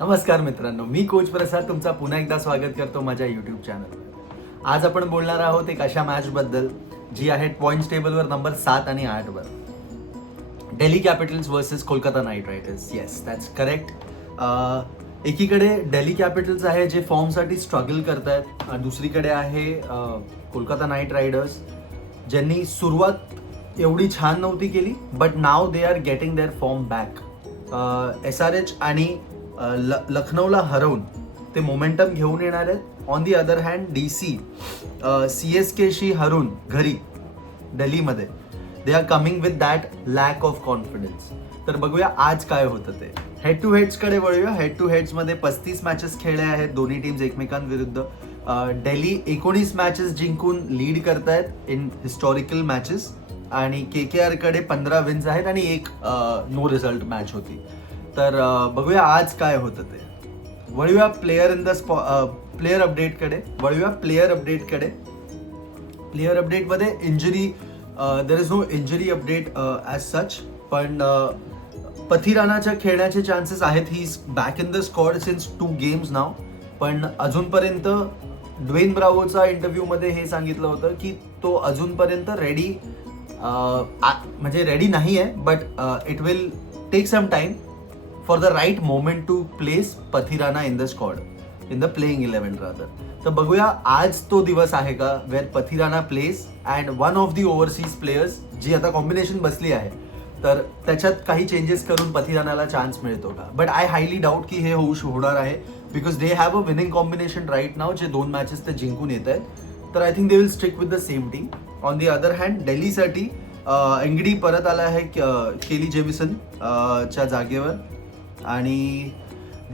नमस्कार मित्रांनो, मी कोच प्रसाद तुमचा पुन्हा एकदा स्वागत करतो माझ्या यूट्यूब चॅनलवर. आज आपण बोलणार आहोत एक अशा मॅचबद्दल जी आहे पॉईंट्स टेबलवर नंबर 7 आणि 8 वर. Delhi Capitals versus Kolkata night riders. Yes, that's correct. एकीकडे दिल्ली कॅपिटल्स आहे जे फॉर्मसाठी स्ट्रगल करतायत, दुसरीकडे आहे कोलकाता नाईट रायडर्स ज्यांनी सुरुवात एवढी छान नव्हती केली, but now they are getting their form back. SRH आणि लखनौला हरवून ते मोमेंटम घेऊन येणार आहेत. On the other hand DC CSKशी हरून घरी दिल्लीमध्ये they are coming with that lack of confidence. तर बघूया आज काय होतं ते. हेड टू हेड्सकडे वळूया. हेड टू हेड्समध्ये 35 मॅचेस खेळल्या आहेत दोन्ही टीम्स एकमेकांविरुद्ध. दिल्ली 19 मॅचेस जिंकून लीड करतायत इन हिस्टॉरिकल मॅचेस आणि KKRकडे 15 विन्स आहेत आणि एक नो रिझल्ट मॅच होती. तर बघूया आज काय होतं ते. वळूया प्लेयर अपडेटकडे. प्लेयर अपडेटमध्ये injury, there is no injury update as such, पण पथिरानाच्या खेळण्याचे चान्सेस आहेत. He is back in the squad since 2 games now. पण अजूनपर्यंत ड्वेन ब्रावोचा इंटरव्ह्यूमध्ये हे सांगितलं होतं की तो अजूनपर्यंत रेडी नाही आहे, but it will take some time for the right moment to place Pathirana in the squad, in the playing 11 rather. तर बघूया आज तो दिवस आहे का where Pathirana place and one of the overseas players जी आता कॉम्बिनेशन बसली आहे, तर त्याच्यात काही चेंजेस करून पथिरानाला चान्स मिळतो का. बट आय हायली डाऊट की हे होणार आहे, because they have a winning combination right now, जे 2 मॅचेस ते जिंकून येत आहेत. तर I think they will stick with the same team. On the other hand दिल्लीसाठी एंगडी परत आला आहे केली जेमिसन च्या जागेवर आणि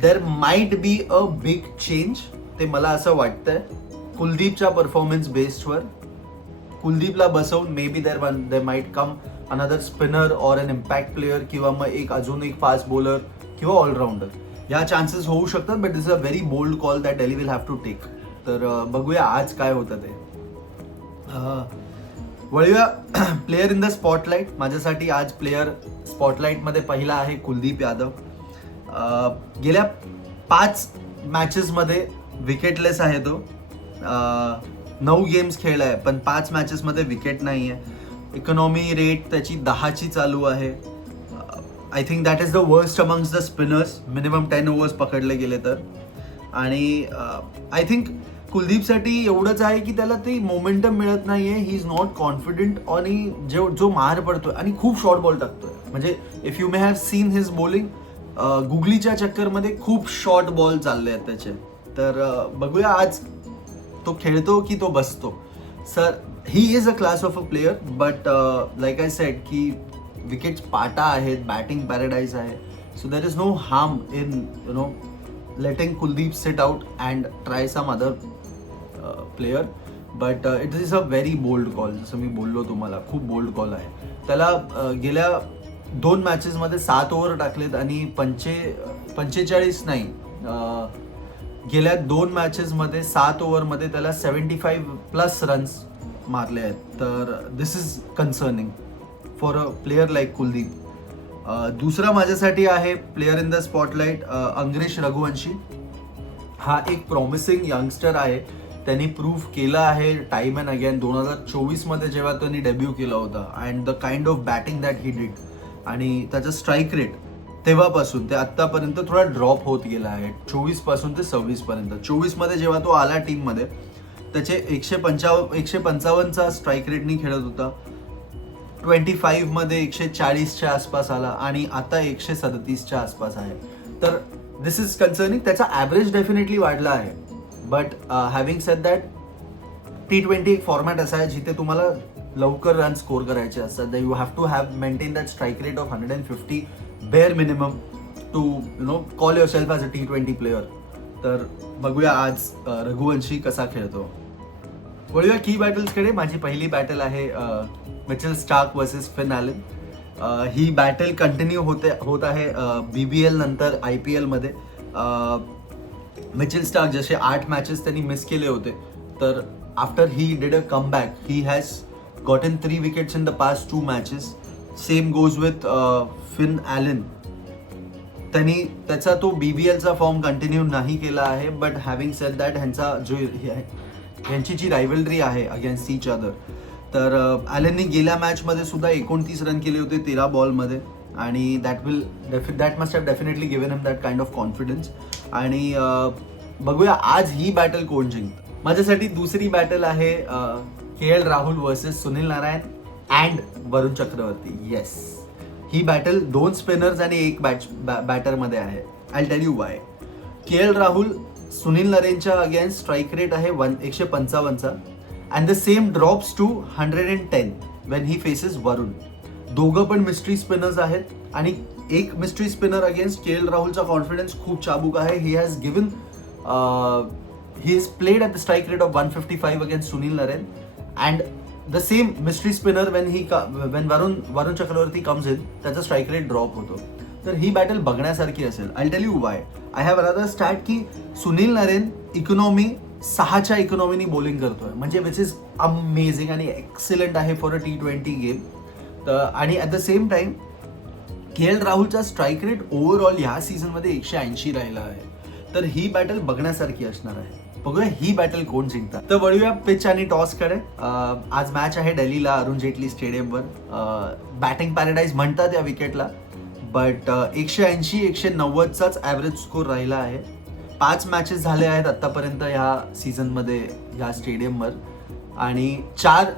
there might be a big change, ते मला असं वाटतंय. कुलदीपच्या परफॉर्मन्स बेस्डवर कुलदीपला बसवून maybe there might come another spinner or an impact player किंवा मग अजून एक फास्ट बॉलर किंवा ऑलराऊंडर. या चान्सेस होऊ शकतात, but this is a very bold call that Delhi will have to take. तर बघूया आज काय होतं ते. वळूया प्लेयर इन द स्पॉटलाईट. माझ्यासाठी आज प्लेयर स्पॉटलाईटमध्ये पहिला आहे कुलदीप यादव. गेल्या 5 मॅचेसमध्ये विकेटलेस आहे तो. 9 गेम्स खेळलाय पण 5 मॅचेसमध्ये विकेट नाही आहे. इकॉनॉमी रेट त्याची 10ची चालू आहे. I think that is the worst amongst the spinners. Minimum 10 overs पकडले गेले तर. आणि आय थिंक कुलदीपसाठी एवढंच आहे की त्याला ते मोमेंटम मिळत नाहीये. ही इज नॉट कॉन्फिडंट आणि जो मार पडतोय आणि खूप शॉर्ट बॉल टाकतोय. म्हणजे if you may have seen his bowling, गुगलीच्या चक्करमध्ये खूप शॉर्ट बॉल चालले आहेत त्याचे. तर बघूया आज तो खेळतो की तो बसतो. Sir, he is a class of a player, but like I said की विकेट्स पाटा आहेत, बॅटिंग पॅराडाईज आहे. So there is no harm in letting Kuldeep sit out and try some other player, but it is a very bold call. जसं मी बोललो तुम्हाला, खूप bold call आहे. त्याला गेल्या 2 मॅचेसमध्ये 7 ओव्हर टाकलेत आणि 45 नाही, गेल्या 2 मॅचेसमध्ये 7 ओव्हरमध्ये त्याला 75+ रन्स मारले आहेत. तर this is concerning for a player like Kuldeep. दुसरा माझ्यासाठी आहे player in the spotlight Angkrish Raghuvanshi. हा एक प्रॉमिसिंग यंगस्टर आहे. त्यांनी प्रूव्ह केलं आहे टाईम अँड अगेन. 2024मध्ये जेव्हा त्यांनी डेब्यू केला होता and the kind of batting that he did आणि त्याचा स्ट्राईक रेट तेव्हापासून ते आत्तापर्यंत थोडा ड्रॉप होत गेला आहे. 24 पासून ते 26 पर्यंत. 24मध्ये जेव्हा तो आला टीममध्ये त्याचे 155चा स्ट्राईक रेटनी खेळत होता. 25मध्ये 140च्या आसपास आला आणि आता 137च्या आसपास आहे. तर दिस इज कन्सर्निंग. त्याचा ॲव्हरेज डेफिनेटली वाढला आहे, but having sed that T20 एक फॉर्मॅट असा आहे जिथे तुम्हाला लवकर रन स्कोर करायचे असतात. You have to have maintain that strike rate of 150 bare minimum to call yourself as a T20 player. तर बघूया आज रघुवंशी कसा खेळतो. वळूया की बॅटल्सकडे. माझी पहिली बॅटल आहे Mitchell Starc versus Finn Allen. ही बॅटल कंटिन्यू होत आहे BBL नंतर IPL मध्ये. मिचेल स्टार्क जसे 8 मॅचेस त्यांनी मिस केले होते, तर after he did a comeback he has gotten 3 wickets in the past 2 matches. Same goes with Finn Allen. त्यांनी त्याचा तो BBLचा फॉर्म कंटिन्यू नाही केला आहे. बट हॅव्हिंग सेड दॅट ह्यांची जी रायव्हलरी आहे अगेन्स्ट इच अदर, तर ॲलननी गेल्या मॅचमध्ये सुद्धा 29 रन केले होते 13 बॉलमध्ये, आणि that must have definitely given him that kind of confidence. आणि बघूया आज ही बॅटल कोण जिंकतं. माझ्यासाठी दुसरी बॅटल आहे KL Rahul versus Sunil Narine and Varun Chakravarthy. Yes, ही बॅटल 2 स्पिनर्स आणि 1 बॅटरमध्ये आहे. I tell you why. KL Rahul Sunil नारायणच्या अगेन्स्ट स्ट्राईक रेट आहे 155चा, and the same drops to 110 when he faces Varun. दोघं पण मिस्ट्री स्पिनर्स आहेत, आणि एक मिस्ट्री स्पिनर अगेन्स्ट KL राहुलचा कॉन्फिडन्स खूप चाबूक आहे. ही has played at the strike rate of 155 against Sunil Narine, and the same mystery spinner when Varun Chakravarthy comes in, त्याचा स्ट्राईक रेट ड्रॉप होतो. तर ही बॅटल बघण्यासारखी असेल. I tell you why. I have another stat की सुनील नारायण इकॉनॉमी 6च्या इकॉनॉमीनी बॉलिंग करतोय, म्हणजे विच इज अमेझिंग आणि एक्सिलंट आहे फॉर अ T20 गेम. तर आणि at the same time KL राहुलचा स्ट्राईक रेट ओव्हरऑल ह्या सीझनमध्ये 180 राहिला आहे. तर ही बॅटल बघण्यासारखी असणार आहे. बघूया ही बॅटल कोण जिंकतात. तर वळूया पिच आणि टॉसकडे. आज मॅच आहे दिल्लीला अरुण जेटली स्टेडियमवर. बॅटिंग पॅराडाईज म्हणतात या विकेटला, बट 180-190चाच ॲव्हरेज स्कोर राहिला आहे. 5 मॅचेस झाले आहेत आत्तापर्यंत ह्या सीझनमध्ये ह्या स्टेडियमवर, आणि 4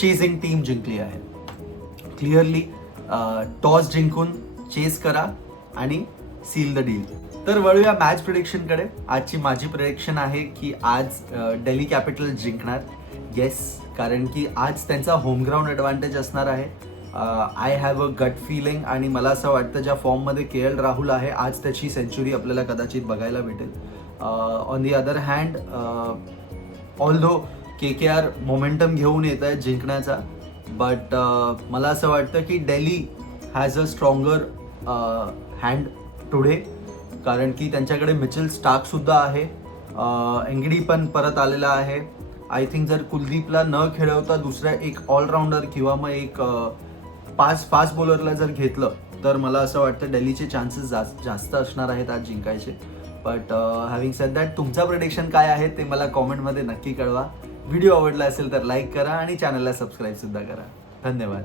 चेसिंग टीम जिंकली आहे. क्लिअरली टॉस जिंकून चेस करा आणि सील द डील. तर वळूया मॅच प्रिडिक्शनकडे. आजची माझी प्रिडिक्शन आहे की आज दिल्ली कॅपिटल जिंकणार. येस, कारण की आज त्यांचा होम ग्राउंड ॲडव्हान्टेज असणार आहे. आय हॅव अ गट फिलिंग, आणि मला असं वाटतं ज्या फॉर्ममध्ये KL राहुल आहे, आज त्याची सेंचुरी आपल्याला कदाचित बघायला भेटेल. On the other hand, although KKR momentum घेऊन येत आहे जिंकण्याचा, बट मला असं वाटतं की Delhi has a stronger hand today, कारण की त्यांच्याकडे मिचेल स्टार्कसुद्धा आहे. एंगडी पण परत आलेला आहे. आय थिंक जर कुलदीपला न खेळवता दुसऱ्या एक ऑलराऊंडर किंवा मग एक फास्ट बॉलरला जर घेतलं, तर मला असं वाटतं दिल्लीचे चान्सेस जास्त असणार आहेत आज जिंकायचे. बट हॅव्हिंग सेड दॅट, तुमचं प्रेडिक्शन काय आहे ते मला कॉमेंटमध्ये नक्की कळवा. व्हिडिओ आवडला असेल तर लाईक करा आणि चॅनलला सबस्क्राईब सुद्धा करा. धन्यवाद.